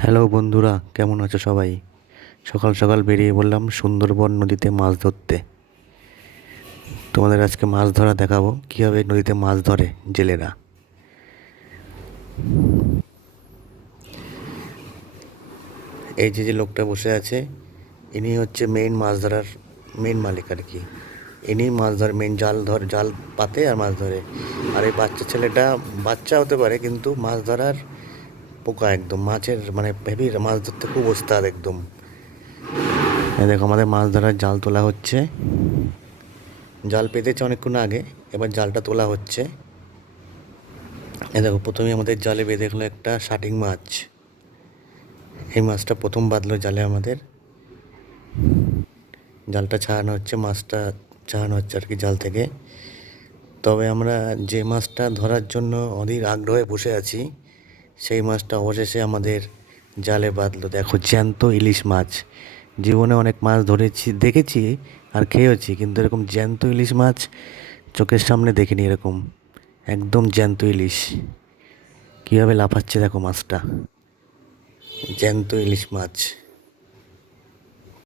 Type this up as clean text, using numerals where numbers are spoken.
Hello বন্ধুরা, কেমন আছো সবাই? সকাল সকাল বেরিয়ে পড়লাম সুন্দরবন নদীতে মাছ ধরতে। তোমাদের আজকে মাছ ধরা দেখাবো, কীভাবে নদীতে মাছ ধরে জেলেরা। এই যে লোকটা বসে আছে, ইনি হচ্ছে মেইন মাছ ধরার মেইন মালিক আর কি। ইনি মাছ ধরে, মেইন জাল পাতে আর মাছ ধরে। আর এই বাচ্চা ছেলেটা বাচ্চা হতে পারে, কিন্তু মাছ ধরার পোকা একদম, মাছের মানে হেভি, মাছ ধরতে খুব ওস্তাদ একদম। এই দেখো, আমাদের মাছ ধরার জাল তোলা হচ্ছে। জাল পেতেছে অনেকক্ষণ আগে, এবার জালটা তোলা হচ্ছে। এই দেখো, প্রথমে আমাদের জালে বেঁধে গেলো একটা শাটিং মাছ। এই মাছটা প্রথম বাঁধলো জালে আমাদের। জালটা ছাড়ানো হচ্ছে, মাছটা ছাড়ানো হচ্ছে আর কি জাল থেকে। তবে আমরা যে মাছটা ধরার জন্য অধীর আগ্রহে বসে আছি, সেই মাছটা অবশেষে আমাদের জালে বাঁধলো। দেখো, জ্যান্ত ইলিশ মাছ। জীবনে অনেক মাছ ধরেছি, দেখেছি আর খেয়েওছি, কিন্তু এরকম জ্যান্ত ইলিশ মাছ চোখের সামনে দেখিনি। এরকম একদম জ্যান্ত ইলিশ। কীভাবে লাফাচ্ছে দেখো মাছটা, জ্যান্ত ইলিশ মাছ।